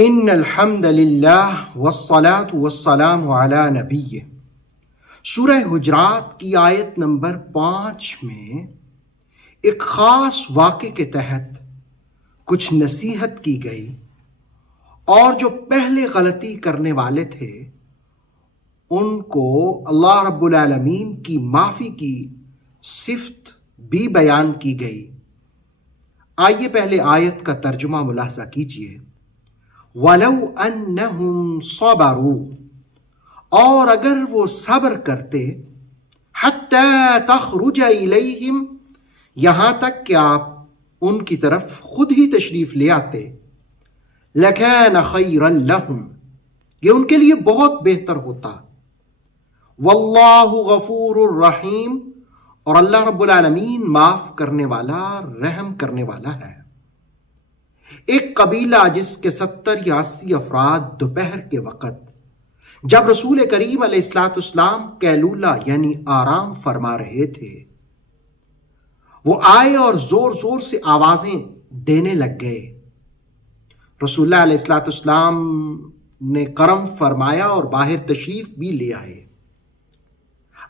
ان الحمد للہ والصلاة والسلام علی نبیہ۔ سورہ حجرات کی آیت نمبر 5 میں ایک خاص واقعے کے تحت کچھ نصیحت کی گئی، اور جو پہلے غلطی کرنے والے تھے ان کو اللہ رب العالمین کی معافی کی صفت بھی بیان کی گئی۔ آئیے پہلے آیت کا ترجمہ ملاحظہ کیجیے۔ وَلَوْ أَنَّهُمْ صَبَرُوا، اور اگر وہ صبر کرتے، حَتَّى تَخْرُجَ إِلَيْهِمْ، یہاں تک کہ آپ ان کی طرف خود ہی تشریف لے آتے، لَكَانَ خَيْرًا لَهُمْ، یہ ان کے لیے بہت بہتر ہوتا۔ وَاللَّهُ غَفُورٌ رَحِيمٌ، اور اللہ رب العالمین معاف کرنے والا، رحم کرنے والا ہے۔ ایک قبیلہ جس کے 70 یا 80 افراد دوپہر کے وقت جب رسول کریم علیہ السلام قیلولہ یعنی آرام فرما رہے تھے، وہ آئے اور زور زور سے آوازیں دینے لگ گئے۔ رسول اللہ علیہ السلام نے کرم فرمایا اور باہر تشریف بھی لے آئے۔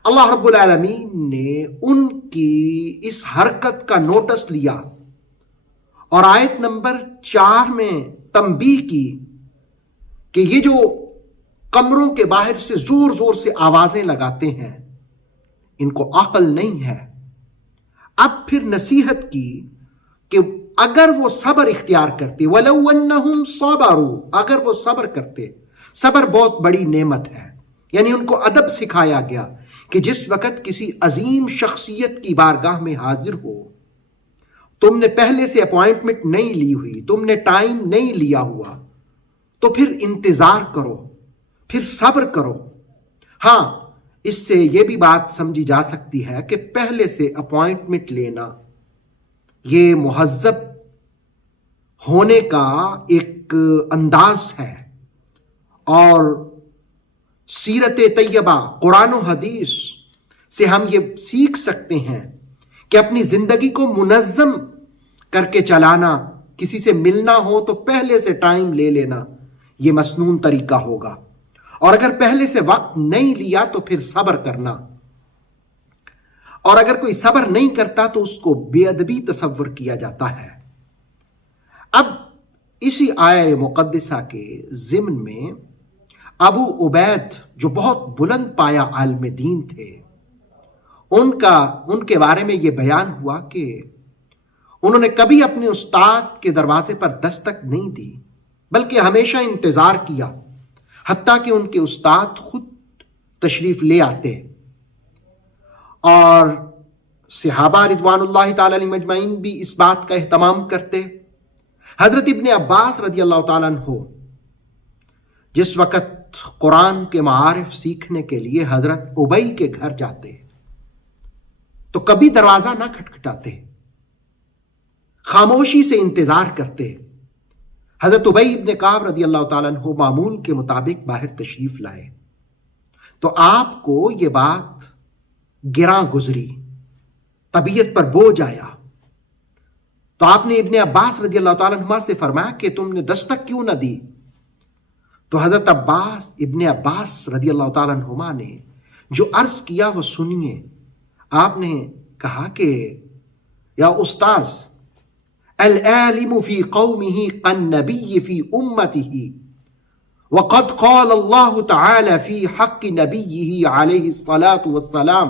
اللہ رب العالمین نے ان کی اس حرکت کا نوٹس لیا اور آیت نمبر 4 میں تنبیہ کی کہ یہ جو کمروں کے باہر سے زور زور سے آوازیں لگاتے ہیں ان کو عقل نہیں ہے۔ اب پھر نصیحت کی کہ اگر وہ صبر اختیار کرتے، وَلَوْ أَنَّهُمْ صَبَرُوا، اگر وہ صبر کرتے، صبر بہت بڑی نعمت ہے، یعنی ان کو ادب سکھایا گیا کہ جس وقت کسی عظیم شخصیت کی بارگاہ میں حاضر ہو، تم نے پہلے سے اپوائنٹمنٹ نہیں لی ہوئی، تم نے ٹائم نہیں لیا ہوا، تو پھر انتظار کرو، پھر صبر کرو۔ ہاں، اس سے یہ بھی بات سمجھی جا سکتی ہے کہ پہلے سے اپوائنٹمنٹ لینا یہ مہذب ہونے کا ایک انداز ہے، اور سیرت طیبہ قرآن و حدیث سے ہم یہ سیکھ سکتے ہیں کہ اپنی زندگی کو منظم کر کے چلانا، کسی سے ملنا ہو تو پہلے سے ٹائم لے لینا، یہ مسنون طریقہ ہوگا، اور اگر پہلے سے وقت نہیں لیا تو پھر صبر کرنا، اور اگر کوئی صبر نہیں کرتا تو اس کو بے ادبی تصور کیا جاتا ہے۔ اب اسی آیہ مقدسہ کے ضمن میں ابو عبید جو بہت بلند پایا عالم دین تھے، ان کے بارے میں یہ بیان ہوا کہ انہوں نے کبھی اپنے استاد کے دروازے پر دستک نہیں دی، بلکہ ہمیشہ انتظار کیا، حتیٰ کہ ان کے استاد خود تشریف لے آتے، اور صحابہ رضوان اللہ تعالی علیہم اجمعین بھی اس بات کا اہتمام کرتے۔ حضرت ابن عباس رضی اللہ تعالیٰ عنہ جس وقت قرآن کے معارف سیکھنے کے لیے حضرت ابی کے گھر جاتے تو کبھی دروازہ نہ کھٹکھٹاتے، خاموشی سے انتظار کرتے۔ حضرت ابی ابن کعب رضی اللہ تعالیٰ عنہ معمول کے مطابق باہر تشریف لائے تو آپ کو یہ بات گراں گزری، طبیعت پر بوجھ آیا، تو آپ نے ابن عباس رضی اللہ تعالیٰ عنہ سے فرمایا کہ تم نے دستک کیوں نہ دی؟ تو حضرت ابن عباس رضی اللہ تعالیٰ عنہما نے جو عرض کیا وہ سنیے۔ آپ نے کہا کہ یا استاذ، العالم فی قومہ کالنبی فی امتہ، وقد قال اللہ تعالی فی حق نبیہ علیہ الصلاة والسلام،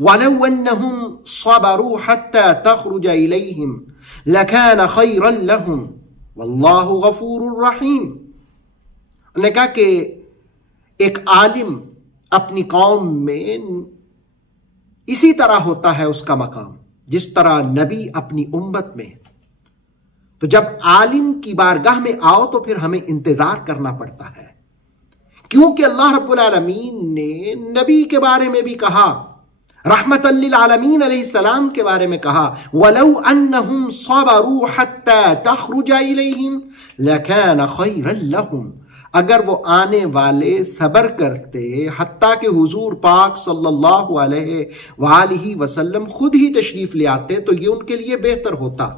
ولو انہم صبروا حتی تخرج الیہم لکان خیرا لہم واللہ غفور رحیم۔ انہوں نے کہا کہ ایک عالم اپنی قوم میں اسی طرح ہوتا ہے اس کا مقام جس طرح نبی اپنی امت میں۔ تو جب عالم کی بارگاہ میں آؤ تو پھر ہمیں انتظار کرنا پڑتا ہے، کیونکہ اللہ رب العالمین نے نبی کے بارے میں بھی کہا، رحمت للعالمین علیہ السلام کے بارے میں کہا، وَلَوْ أَنَّهُمْ صَبَرُوا حَتَّى تَخْرُجَ إِلَيْهِمْ لَكَانَ خَيْرًا لَهُمْ، اگر وہ آنے والے صبر کرتے حتیٰ کہ حضور پاک صلی اللہ علیہ وآلہ وسلم خود ہی تشریف لے آتے تو یہ ان کے لیے بہتر ہوتا۔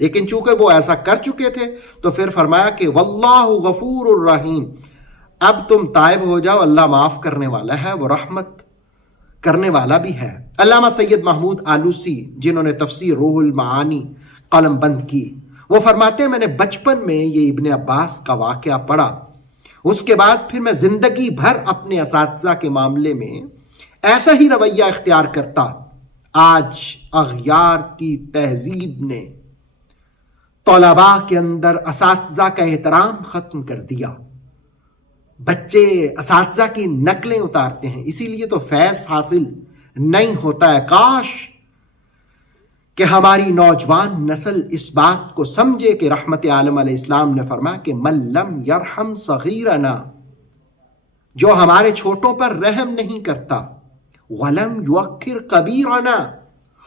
لیکن چونکہ وہ ایسا کر چکے تھے تو پھر فرمایا کہ واللہ غفور الرحیم، اب تم تائب ہو جاؤ، اللہ معاف کرنے والا ہے، وہ رحمت کرنے والا بھی ہے۔ علامہ سید محمود آلوسی جنہوں نے تفسیر روح المعانی قلم بند کی، وہ فرماتے ہیں میں نے بچپن میں یہ ابن عباس کا واقعہ پڑھا، اس کے بعد پھر میں زندگی بھر اپنے اساتذہ کے معاملے میں ایسا ہی رویہ اختیار کرتا۔ آج اغیار کی تہذیب نے طلباء کے اندر اساتذہ کا احترام ختم کر دیا، بچے اساتذہ کی نقلیں اتارتے ہیں، اسی لیے تو فیض حاصل نہیں ہوتا ہے۔ کاش کہ ہماری نوجوان نسل اس بات کو سمجھے کہ رحمت عالم علیہ السلام نے فرمایا کہ من لم یرحم صغیرنا، جو ہمارے چھوٹوں پر رحم نہیں کرتا، ولم یوقر کبیرنا،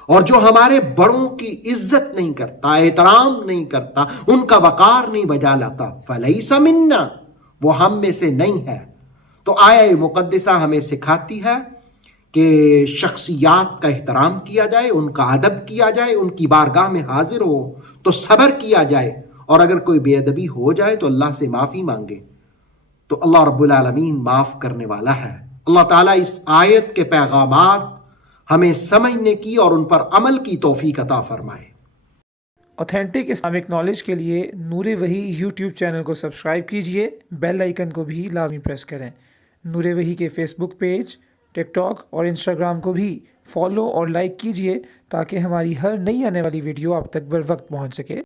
اور جو ہمارے بڑوں کی عزت نہیں کرتا، احترام نہیں کرتا، ان کا وقار نہیں بجا لاتا، فلیس منا، وہ ہم میں سے نہیں ہے۔ تو آیہ مقدسہ ہمیں سکھاتی ہے کہ شخصیات کا احترام کیا جائے، ان کا ادب کیا جائے، ان کی بارگاہ میں حاضر ہو تو صبر کیا جائے، اور اگر کوئی بے ادبی ہو جائے تو اللہ سے معافی مانگے، تو اللہ رب العالمین معاف کرنے والا ہے۔ اللہ تعالیٰ اس آیت کے پیغامات ہمیں سمجھنے کی اور ان پر عمل کی توفیق عطا فرمائے۔ اوتھینٹک اسلامک نالج کے لیے نور وحی یوٹیوب چینل کو سبسکرائب کیجئے، بیل آئیکن کو بھی لازمی پریس کریں۔ نور وحی کے فیس بک پیج، ٹک ٹاک اور انسٹاگرام کو بھی فالو اور لائک کیجئے تاکہ ہماری ہر نئی آنے والی ویڈیو آپ تک بر وقت پہنچ سکے۔